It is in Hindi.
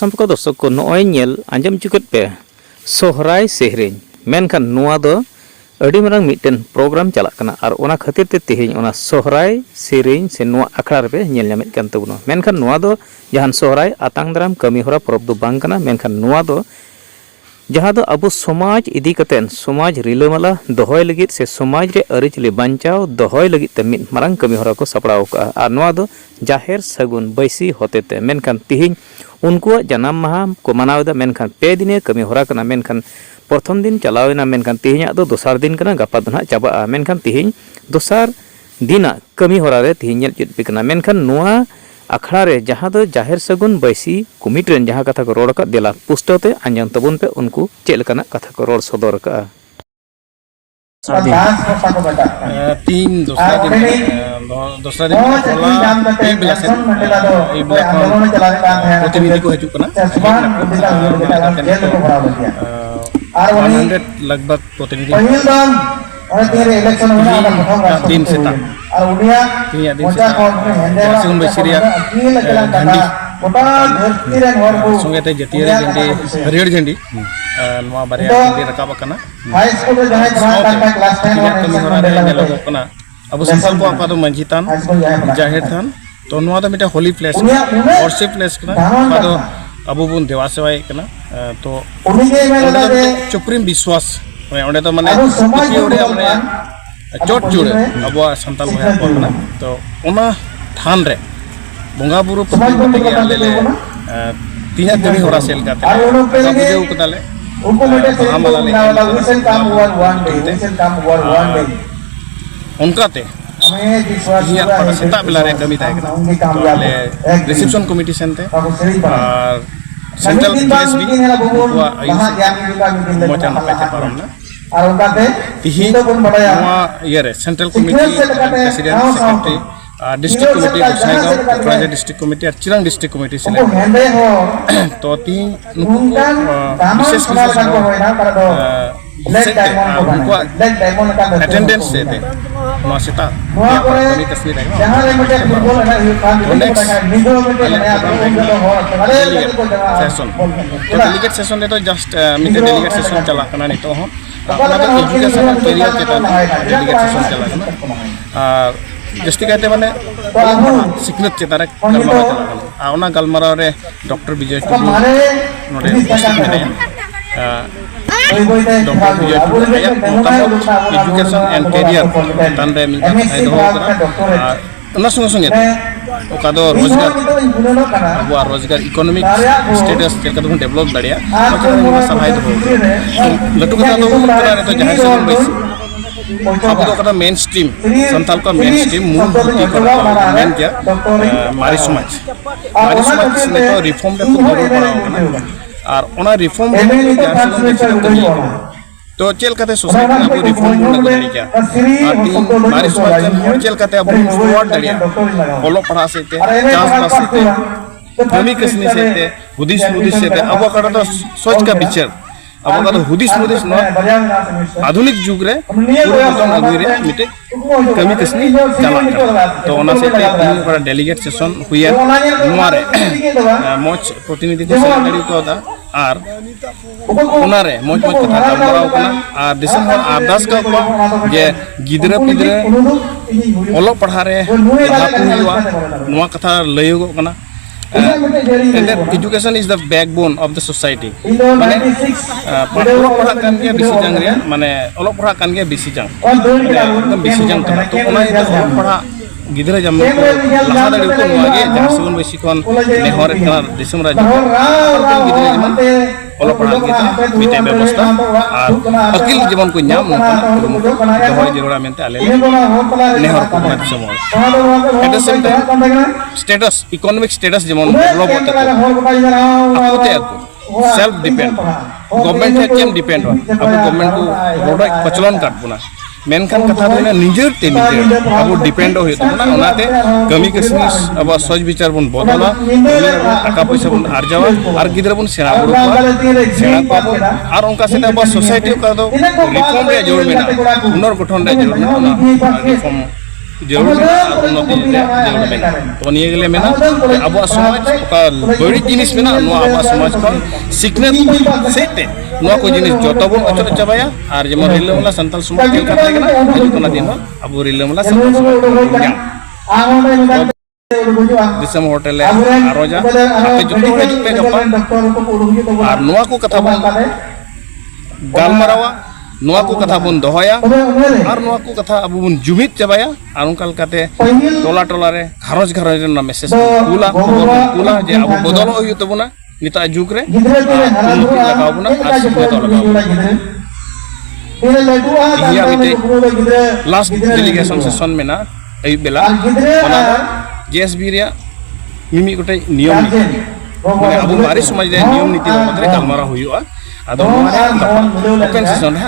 सम्पर्क दर्शक को नॉय नेल आंजम चुकत पे सोहराय सेहरें मेनखान नुआ दो अड़ी मरंग मिटन प्रोग्राम चला कना और ओना खातिर ते तेहेñ ओना सोहराय सेरेñ से नुआ अखड़ा रे नेल नामेत कान तबुना मेनखान नुआ दो जहान सोहराय आतांग दाराम कमी होरा परब दो बांग कना मेनखान नुआ दो जहाँ दो अबो समाज इदी कतेन समाज रिलामाला दोहय लगित से समाज रे अरिचली बांचाव दोहय लगित ते मिद मारंग कमी होरा को सपड़ाव का और नुआ दो जाहेर सगुन बैसी होते ते मेनखान तेहेñ उनको जन्म माह को मनावदा मेनखान पे दिने कमी होरा कना मेनखान प्रथम दिन चलावेना मेनखान तेहेñ दो दोसार दिन कना गपा दो ना चाबा मेनखान तेहेñ दोसार दिना कमी होरा रे तेहेñ नेल चित बिकना मेनखान नुआ अखड़ा रे जहाँ दो जाहेर सगुन बैसी कमिटी रेन जहाँ कथा को रोड का देला पुस्तौते आंजम तबुन पे उनको चेल कना कथा को रोड सदर का तीन दूसरा दिन एक बेला से प्रतिनिधि को हजू कना 100 लगभग प्रतिनिधि दिन से था दिन से झंडी संगे ते जतियर झंडी हरियर झंडी नवा बारे झंडी रकाब कना कमी होरा रे नेलोग कना अब संसाल को आपा दो मंझी थान जाहिर थान तो नवा तो मिटा होली प्लेस वर्शिप प्लेस कना तो अबो बुन देवा सेवाय कना तो चुप्रीम विश्वास ओंडे तो माने ओडे माने चोट जुड़े अब सानताल भाया पड़ना तो ओना थान रे बोंगा बुरु पति के आले ले तीन कमी होरा सेल काते बुझेउ कताले हमला ले उनकाते ये पता सेता बेला रे कमी थाय कना तो ले रिसेप्शन कमिटी सेनते और सेंट्रल प्लेस भी मोचन पाते परमना और उनकाते तिही नवा ये रे central committee president secretary district committee Gossaigaon Kokrajhar district committee और चिरांग डिस्ट्रिक्ट कमिटी से तो तीन विशेष उनको अटेंडेंस से थे मासिता कमी कश्मीर सेशन तो डेलीगेट सेशन तो जस्ट मिटे डेलीगेट सेशन चला कना नहीं तो हम एजुकेशन कैरियर के डेलीगेट सेशन चला कना जस्ती कहते माने सिकनत चेतारे गलमारा चला आना गलमारा रे डॉक्टर विजय टुडू नोडे उपस्थित मेने doctor Vijay Tudu education and career तान रे मिलता है दो कना संगे संगे ओका दो रोजगार अब रोजगार इकोनॉमिक स्टेटस चेका तो डेवलप दाड़िया ओका सहाय दो लटू कथा तो करा रे तो जहां से बैसी अब तो कथा मेन स्ट्रीम संथाल का मेन स्ट्रीम मूल भूति करा मेन क्या मारी समाज ने तो रिफॉर्म पे खूब जरूर पड़ा होगा और ओना रिफॉर्म तो चेल कते सोसाइटी अब रिफॉर्म करना दड़ी क्या और तीन मारी समाज और चेल कते अब फॉरवर्ड दड़िया बोलो पढ़ा सेते चांस पास सेते कमी कसनी सेते हुदिस सेते अब करा तो सोच का पिक्चर अब का तो हुदिस न आधुनिक जुग रे पूरा मतम अगुई रे मिटे कमी कसनी चला तो ओना से ते डेलीगेट सेशन हुया नुआ रे मोच प्रतिनिधि को सेक्रेटरी को दा आर ओना रे मोच कथा गलमाराव कना आर दिसंबर आरदास का को जे गिदरा पिदरा ओलो पढ़ा रे लापु हुआ नुआ कथा लयगो कना and that education is the backbone of the society माने olok पढ़ा kan ge bisi jang रे माने olok पढ़ा kan ge bisi jang एकदम bisi jang kana तो ओना itu olok पढ़ा गिदरा जम को लहा दाड़ी को नगे जहां सुन बेसी कोन नेहर kana दिसम राज गिदरा जमन olok पढ़ा kita मिटे व्यवस्था और अकिल जीवन को नाम नोकना दोहय जरूरा मेनते आले नेहर को ना दिसम at the same time status economic status जेमन डेवलप होता है आकुते सेल्फ डिपेंड गवर्नमेंट है केम डिपेंड हो अब गवर्नमेंट को रोड पचलन काटबुना मेनखान कथा देना निजर ते निजर अब डिपेंड हो तो ना ओनाते कमी कसनी अब सोच विचार बन बदला टाका पैसा बन आरजावा और गिदरा बन सेना को और उनका से अब सोसाइटी का तो रिफॉर्म रे जरूर मेना पुनर्गठन रे जरूर मेना रिफॉर्म जरूर मेना और उन्नति जरूर मेना तो निये गेले मेना अब समाज बड़ी जिनिस मेना अब समाज को सिखनेत सेते नुआ को जिनिस जोतो बन अचर चाबाया और जेमन रिलामला संताल समाज के कथा गना हजूकना दिन अब रिलामला संताल समाज दिसम होटल आरोजा आते जोतो हड़े जुपे गपा और नुआ को कथा बन गालमारावा नुआ को कथा बन दोहया और नुआ को कथा अब बन जुमित चाबाया और उनका लकाते टोला टोला रे घरज घरज ना मैसेज कुला कुला जे अब बदलो होय तबना निता जुग रे उन्नति लगाव बना और सिखनेत लगाव इया मिते लास्ट डेलीगेशन सेशन में ना अय बेला ओना जेएसबी रे मिमी गोटे नियम नीति माने अब मारे समाज रे नियम नीति मदरे गालमारा हुयुआ आदो ओपन सेशन रे